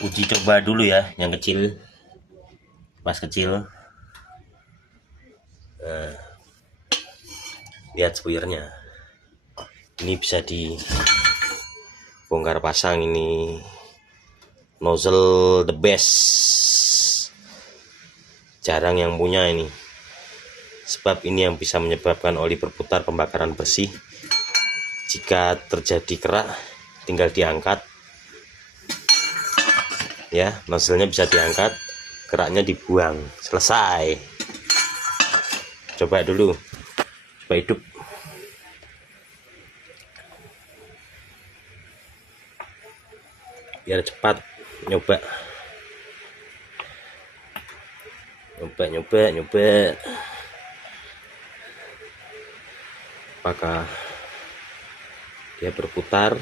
Uji coba dulu ya yang kecil, pas kecil. Nah, lihat spuiernya ini bisa dibongkar pasang. Ini nozzle the best, jarang yang punya ini, sebab ini yang bisa menyebabkan oli berputar pembakaran bersih. Jika terjadi kerak tinggal diangkat ya, nozzle-nya bisa diangkat, keraknya dibuang, selesai. Coba dulu, coba hidup. Biar cepat, nyoba apakah dia berputar.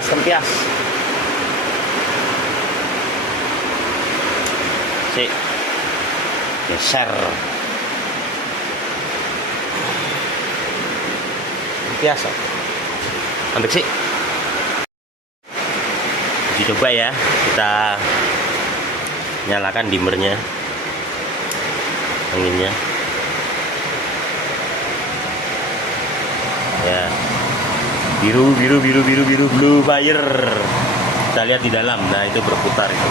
Kempias si geser, kempias ambek sih. Uji coba ya, kita nyalakan dimmernya, anginnya ya, biru blue fire. Kita lihat di dalam, nah itu berputar, itu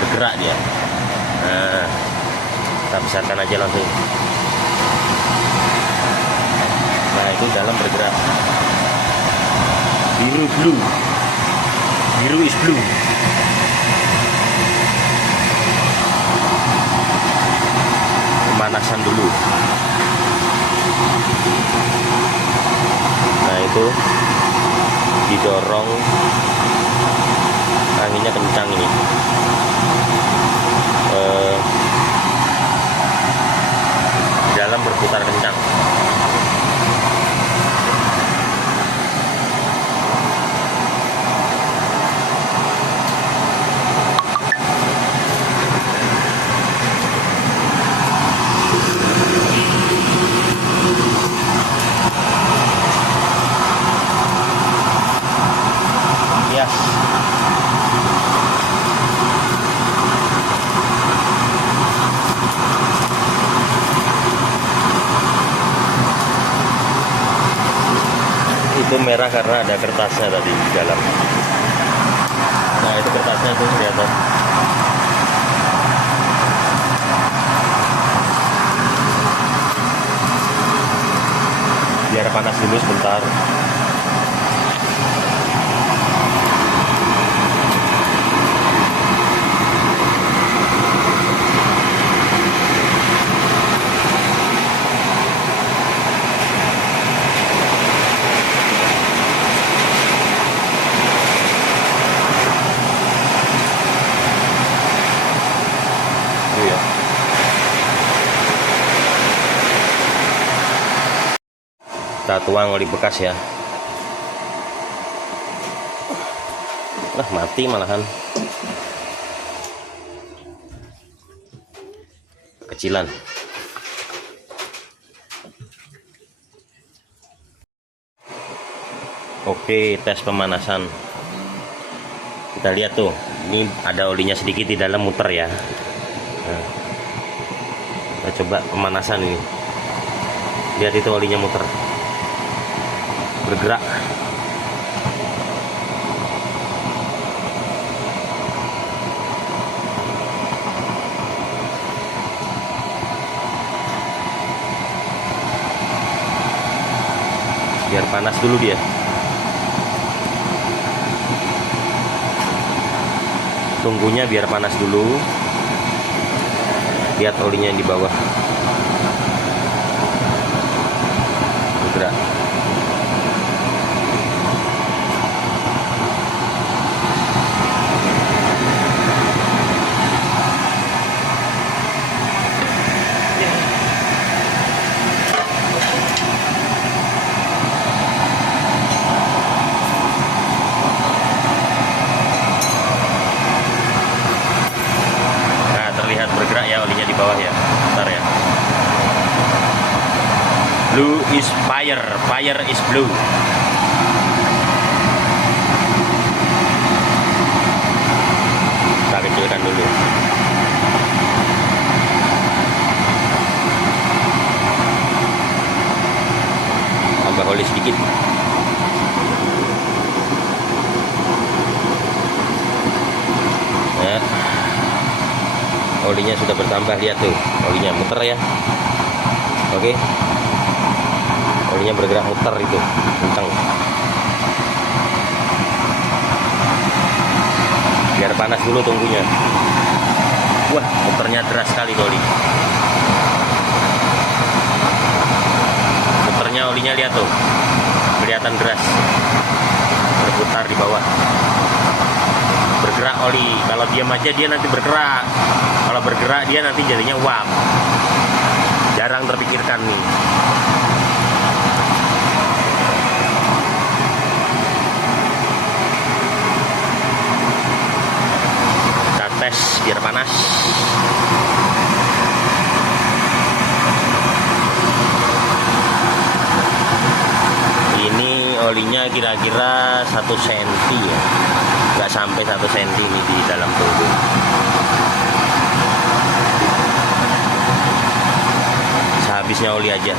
bergerak dia. Nah, kita besarkan aja langsung. Nah itu dalam bergerak, biru is blue. Pemanasan dulu. Nah itu didorong, anginnya kencang ini. Di dalam berputar kencang. Itu merah karena ada kertasnya tadi di dalam. Nah itu kertasnya tuh kelihatan. Biar panas dulu sebentar. Kita tuang oli bekas ya. Nah mati malahan, kecilan. Oke, tes pemanasan. Kita lihat tuh, ini ada olinya sedikit di dalam, muter ya. Nah, kita coba pemanasan ini. Lihat itu olinya muter, bergerak. Biar panas dulu dia. Tunggunya biar panas dulu. Lihat olinya di bawah bergerak. Terlihat bergerak ya olinya di bawah ya. Bentar ya. Blue is fire, fire is blue. Kita kecilkan dulu. Tambah oli sedikit. Ya. Olinya sudah bertambah, lihat tuh, olinya muter ya. Oke, olinya bergerak muter itu, kencang. Biar panas dulu tunggunya. Wah, muternya deras sekali tuh oli. Muternya olinya lihat tuh, kelihatan deras, berputar di bawah. Bergerak oli, kalau diam aja dia nanti bergerak. Kalau bergerak dia nanti jadinya uap. Jarang terpikirkan nih. Kita tes biar panas. Ini olinya kira-kira 1 cm ya. Nggak sampai 1 cm ini di dalam tunggu. Sehabisnya oli aja.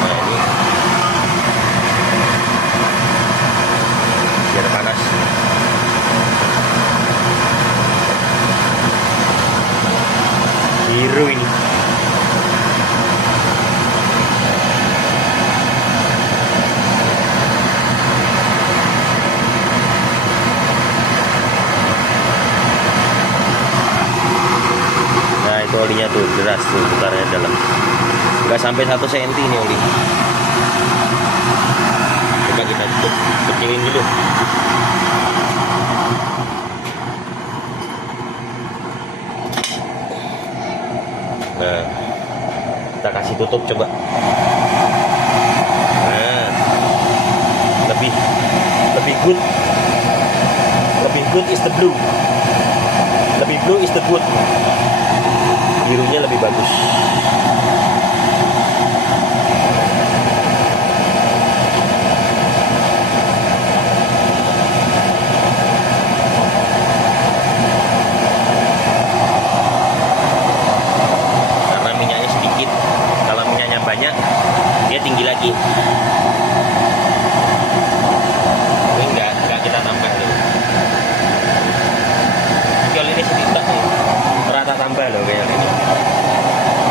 Nah ini biar panas. Biru ini. Olinya tuh deras tuh putarnya dalam, nggak sampai 1 cm ini oli. Coba kita tutup, kecilin dulu. Nah, kita kasih tutup coba. Nah, lebih good is the blue. Lebih blue is the good. Birunya lebih bagus. Karena minyaknya sedikit. Kalau minyaknya banyak, dia tinggi lagi. Ini enggak kita tambah dulu. Kalau ini sedikit nih. Rata tambah loh kayak ini.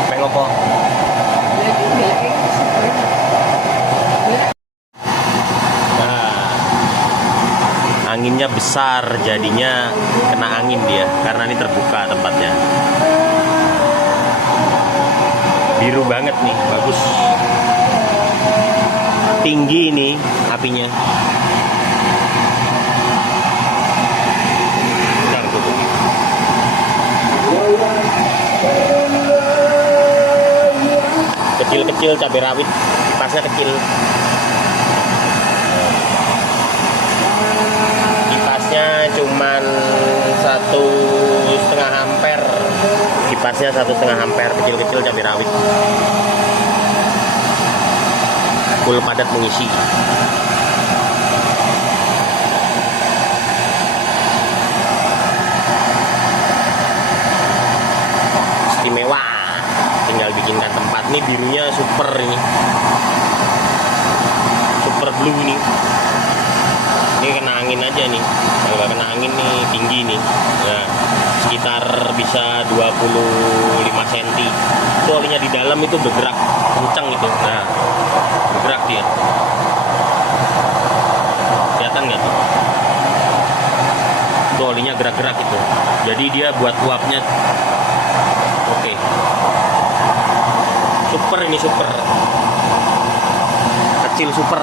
Pengen apa? Nah, anginnya besar jadinya kena angin dia karena ini terbuka tempatnya. Biru banget nih, bagus. Tinggi ini apinya. Kecil-kecil cabai rawit, kipasnya kecil. Kipasnya cuman 1,5 ampere. Kipasnya 1,5 ampere, kecil-kecil cabai rawit. Full padat mengisi. Istimewa. Tinggal bikinkan tempat. Ini birunya super ini, super blue nih. Ini kena angin aja nih. Kalau nggak kena angin nih tinggi nih. Nah, sekitar bisa 25 cm. Itu olinya di dalam itu bergerak kencang itu. Nah, bergerak dia. olinya gerak-gerak gitu. Jadi dia buat uapnya oke. Super, ini super kecil, super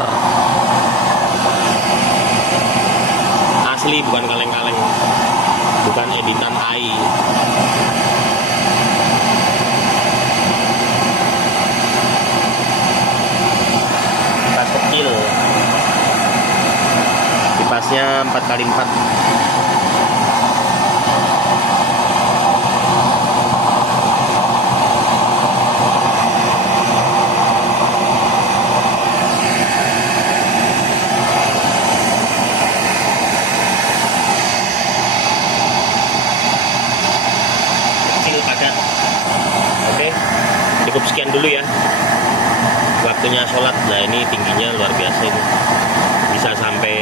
asli, bukan kaleng-kaleng, bukan editan AI. Kipas kecil, kipasnya 4x4. Oke, cukup sekian dulu ya. Waktunya sholat. Nah, ini tingginya luar biasa ini. Bisa sampai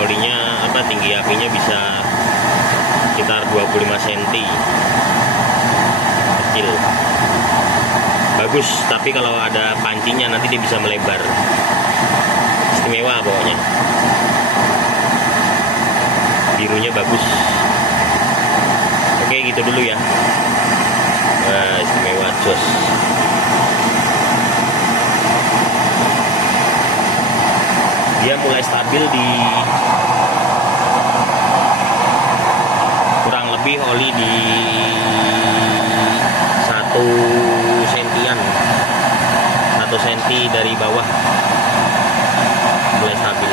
olinya tinggi apinya bisa sekitar 25 cm. Kecil. Bagus, tapi kalau ada pancinya nanti dia bisa melebar. Istimewa pokoknya. Birunya bagus. Oke, gitu dulu ya. Nah, istimewa jos. Dia mulai stabil di kurang lebih oli di 1 sentian, 1 senti dari bawah mulai stabil.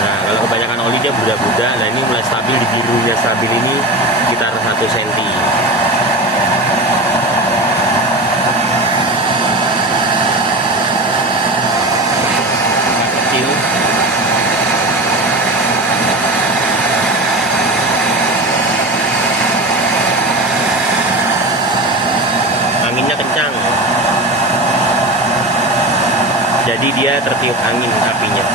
Nah, kalau kebanyakan oli dia buda-buda. Nah, ini mulai stabil, di birunya stabil ini sekitar 1 senti. Kecil. Anginnya kencang, jadi dia tertiup angin apinya.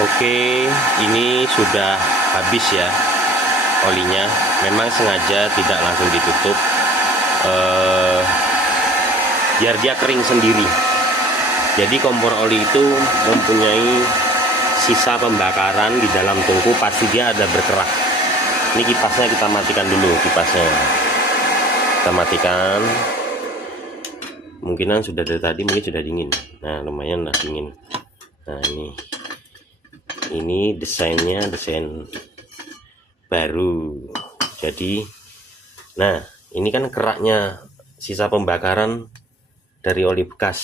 Oke, ini sudah habis ya olinya. Memang sengaja tidak langsung ditutup, biar dia kering sendiri. Jadi kompor oli itu mempunyai sisa pembakaran di dalam tungku, pasti dia ada berkerak. Ini kipasnya kita matikan dulu, kipasnya kita matikan. Mungkinan sudah dari tadi, mungkin sudah dingin. Nah, lumayan lah dingin. Nah, ini desainnya desain baru. Jadi, nah ini kan keraknya sisa pembakaran dari oli bekas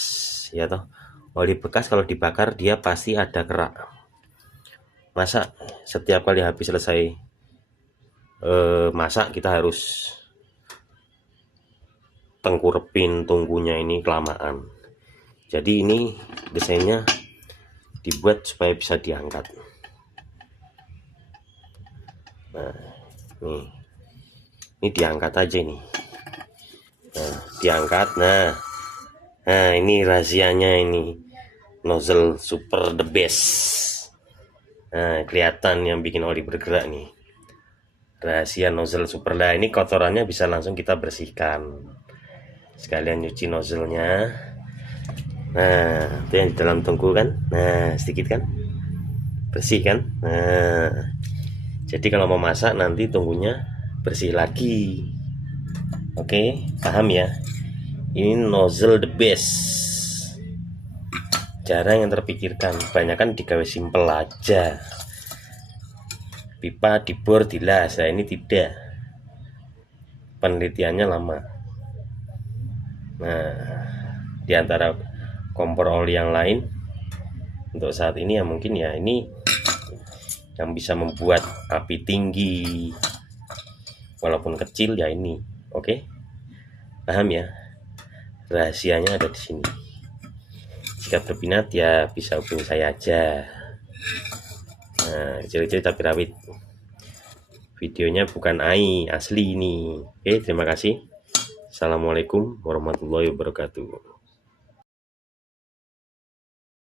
ya toh. Oli bekas kalau dibakar dia pasti ada kerak. Masa setiap kali habis selesai masak kita harus tengkurepin tungkunya, ini kelamaan. Jadi ini desainnya dibuat supaya bisa diangkat. Nah, ini diangkat aja nih. Nah, diangkat. Nah, ini rahasianya, ini nozzle super the best. Nah, kelihatan yang bikin oli bergerak nih. Rahasia nozzle super. Nah, ini kotorannya bisa langsung kita bersihkan. Sekalian nyuci nozzle-nya. Nah, itu yang di dalam tungku kan. Nah, sedikit kan, bersih kan. Nah, jadi kalau mau masak nanti tunggunya bersih lagi. Oke, paham ya. Ini nozzle the best. Jarang yang terpikirkan, kebanyakan digawe simpel aja. Pipa dibor dilas. Nah, ini tidak, penelitiannya lama. Nah, diantara kompor oli yang lain untuk saat ini ya mungkin ya ini yang bisa membuat api tinggi walaupun kecil ya ini. Oke, paham ya, rahasianya ada di sini. Jika berminat ya bisa hubungi saya aja. Nah, kecil-kecil tapi rawit. Videonya bukan AI, asli ini. Oke, terima kasih. Assalamualaikum warahmatullahi wabarakatuh.